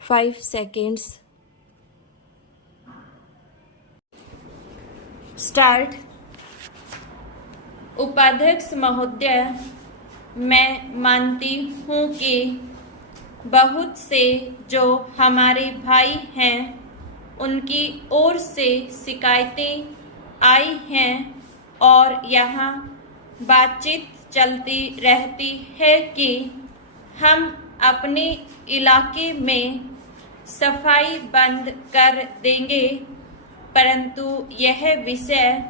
5 seconds. Start. उपाध्यक्ष महोदय, मैं मानती हूँ कि बहुत से जो हमारे भाई हैं उनकी ओर से शिकायतें आई हैं और यहाँ बातचीत चलती रहती है कि हम अपने इलाके में सफाई बंद कर देंगे, परंतु यह विषय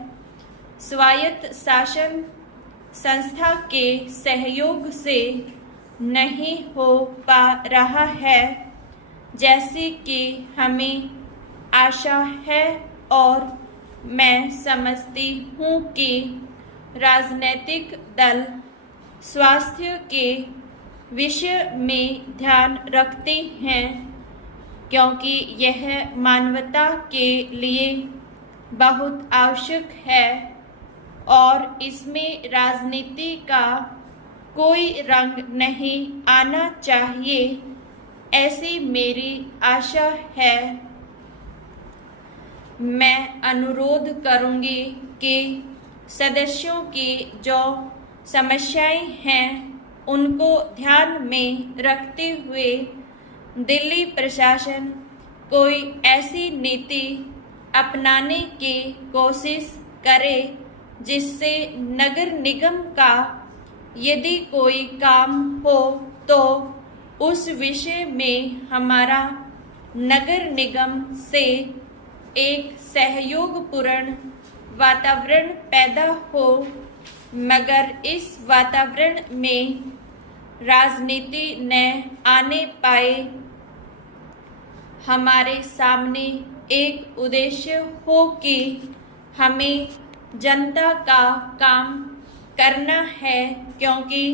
स्वायत्त शासन संस्था के सहयोग से नहीं हो पा रहा है जैसी कि हमें आशा है। और मैं समझती हूँ कि राजनीतिक दल स्वास्थ्य के विषय में ध्यान रखते हैं, क्योंकि यह मानवता के लिए बहुत आवश्यक है और इसमें राजनीति का कोई रंग नहीं आना चाहिए, ऐसी मेरी आशा है। मैं अनुरोध करूंगी कि सदस्यों की जो समस्याएं हैं उनको ध्यान में रखते हुए दिल्ली प्रशासन कोई ऐसी नीति अपनाने की कोशिश करे जिससे नगर निगम का यदि कोई काम हो तो उस विषय में हमारा नगर निगम से एक सहयोगपूर्ण वातावरण पैदा हो, मगर इस वातावरण में राजनीति न आने पाए। हमारे सामने एक उद्देश्य हो कि हमें जनता का काम करना है, क्योंकि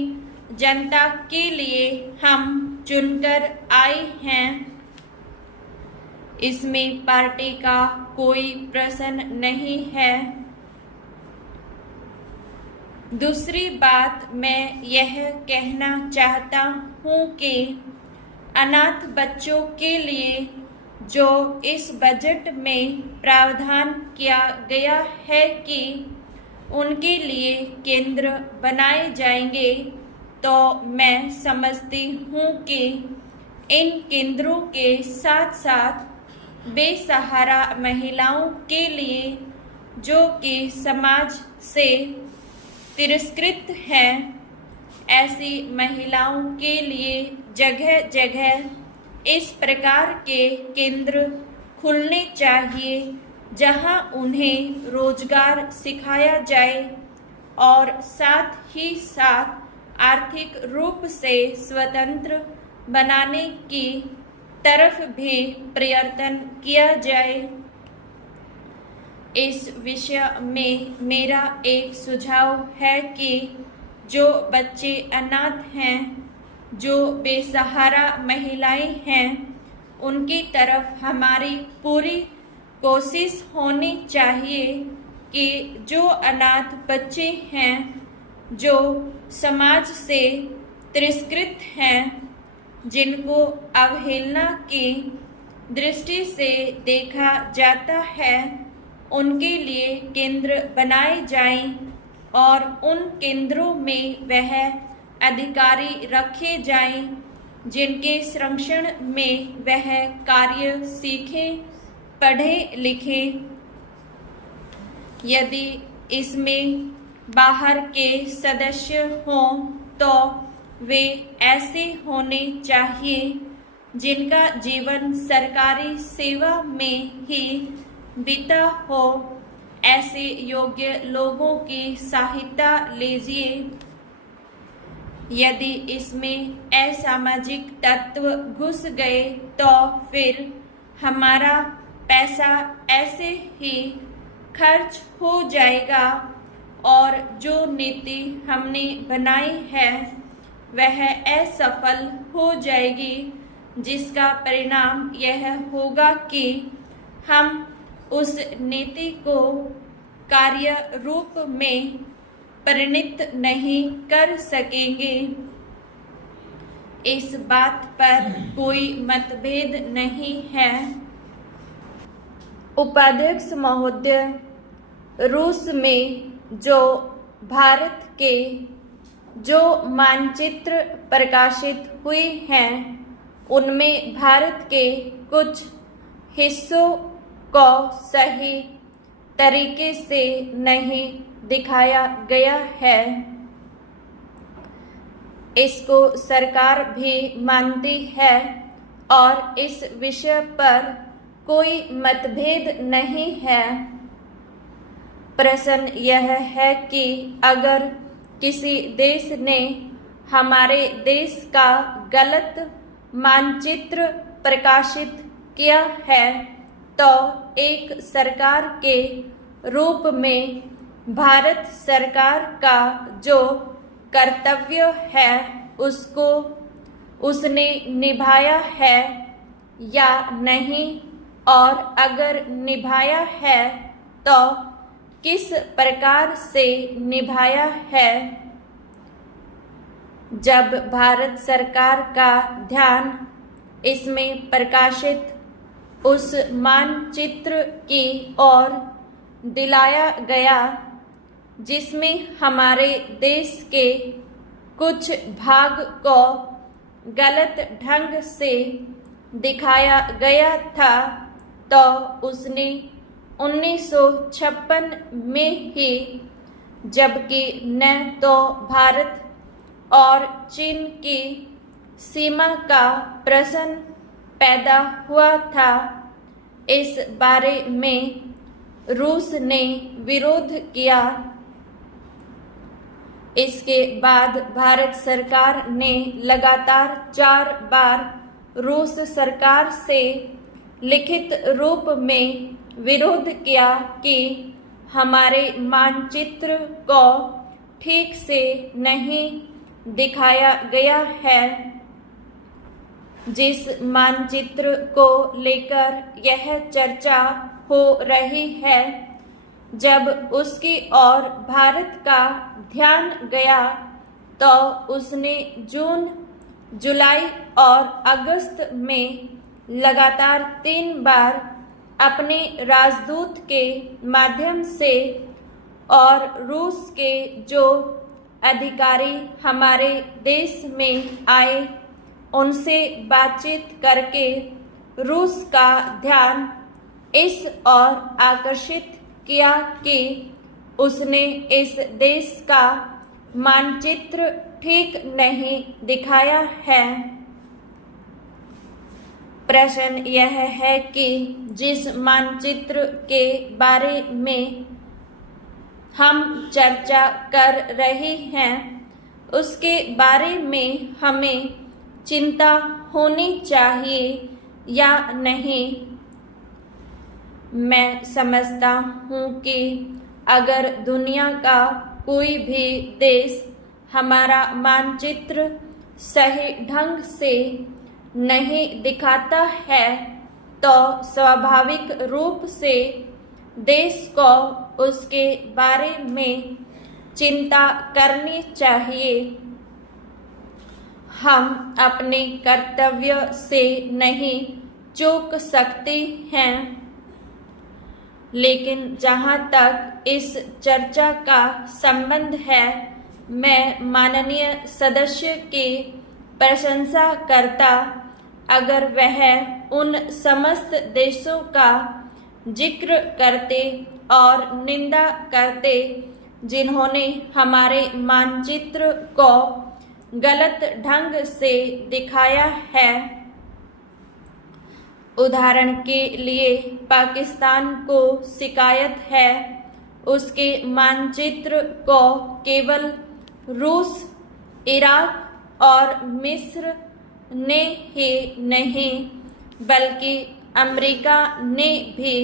जनता के लिए हम चुनकर आए हैं। इसमें पार्टी का कोई प्रश्न नहीं है। दूसरी बात मैं यह कहना चाहता हूँ कि अनाथ बच्चों के लिए जो इस बजट में प्रावधान किया गया है कि उनके लिए केंद्र बनाए जाएंगे, तो मैं समझती हूँ कि इन केंद्रों के साथ साथ बेसहारा महिलाओं के लिए जो कि समाज से तिरस्कृत हैं, ऐसी महिलाओं के लिए जगह जगह इस प्रकार के केंद्र खुलने चाहिए जहां उन्हें रोजगार सिखाया जाए और साथ ही साथ आर्थिक रूप से स्वतंत्र बनाने की तरफ भी प्रयत्न किया जाए। इस विषय में मेरा एक सुझाव है कि जो बच्चे अनाथ हैं, जो बेसहारा महिलाएं हैं, उनकी तरफ हमारी पूरी कोशिश होनी चाहिए कि जो अनाथ बच्चे हैं, जो समाज से तिरस्कृत हैं, जिनको अवहेलना की दृष्टि से देखा जाता है, उनके लिए केंद्र बनाए जाएं और उन केंद्रों में वह अधिकारी रखे जाएं जिनके संरक्षण में वह कार्य सीखें, पढ़े लिखे। यदि इसमें बाहर के सदस्य हों तो वे ऐसे होने चाहिए जिनका जीवन सरकारी सेवा में ही बीता हो। ऐसे योग्य लोगों की सहायता लीजिए। यदि इसमें असामाजिक तत्व घुस गए तो फिर हमारा पैसा ऐसे ही खर्च हो जाएगा और जो नीति हमने बनाई है वह असफल हो जाएगी, जिसका परिणाम यह होगा कि हम उस नीति को कार्य रूप में परिणित नहीं कर सकेंगे। इस बात पर कोई मतभेद नहीं है। उपाध्यक्ष महोदय, रूस में जो भारत के जो मानचित्र प्रकाशित हुए हैं उनमें भारत के कुछ हिस्सों को सही तरीके से नहीं दिखाया गया है। इसको सरकार भी मानती है और इस विषय पर कोई मतभेद नहीं है। प्रश्न यह है कि अगर किसी देश ने हमारे देश का गलत मानचित्र प्रकाशित किया है तो एक सरकार के रूप में भारत सरकार का जो कर्तव्य है उसको उसने निभाया है या नहीं, और अगर निभाया है तो किस प्रकार से निभाया है। जब भारत सरकार का ध्यान इसमें प्रकाशित उस मानचित्र की ओर दिलाया गया जिसमें हमारे देश के कुछ भाग को गलत ढंग से दिखाया गया था, तो उसने 1956 में ही, जबकि न तो भारत और चीन की सीमा का प्रश्न पैदा हुआ था, इस बारे में रूस ने विरोध किया। इसके बाद भारत सरकार ने लगातार 4 बार रूस सरकार से लिखित रूप में विरोध किया कि हमारे मानचित्र को ठीक से नहीं दिखाया गया है। जिस मानचित्र को लेकर यह चर्चा हो रही है, जब उसकी ओर भारत का ध्यान गया तो उसने जून, जुलाई और अगस्त में लगातार 3 बार अपने राजदूत के माध्यम से और रूस के जो अधिकारी हमारे देश में आए उनसे बातचीत करके रूस का ध्यान इस ओर आकर्षित किया कि उसने इस देश का मानचित्र ठीक नहीं दिखाया है। प्रश्न यह है कि जिस मानचित्र के बारे में हम चर्चा कर रहे हैं उसके बारे में हमें चिंता होनी चाहिए या नहीं। मैं समझता हूँ कि अगर दुनिया का कोई भी देश हमारा मानचित्र सही ढंग से नहीं दिखाता है तो स्वाभाविक रूप से देश को उसके बारे में चिंता करनी चाहिए। हम अपने कर्तव्य से नहीं चूक सकते हैं, लेकिन जहाँ तक इस चर्चा का संबंध है, मैं माननीय सदस्य की प्रशंसा करता अगर वह उन समस्त देशों का जिक्र करते और निंदा करते जिन्होंने हमारे मानचित्र को गलत ढंग से दिखाया है। उदाहरण के लिए पाकिस्तान को शिकायत है उसके मानचित्र को केवल रूस, इराक और मिस्र ने ही नहीं बल्कि अमेरिका ने भी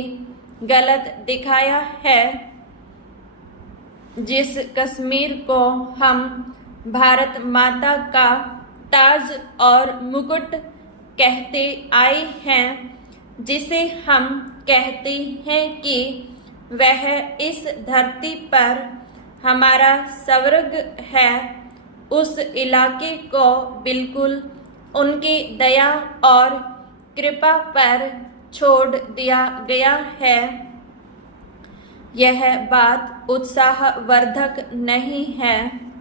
गलत दिखाया है। जिस कश्मीर को हम भारत माता का ताज और मुकुट कहते आए हैं, जिसे हम कहते हैं कि वह इस धरती पर हमारा स्वर्ग है, उस इलाके को बिल्कुल उनकी दया और कृपा पर छोड़ दिया गया है। यह बात उत्साहवर्धक नहीं है।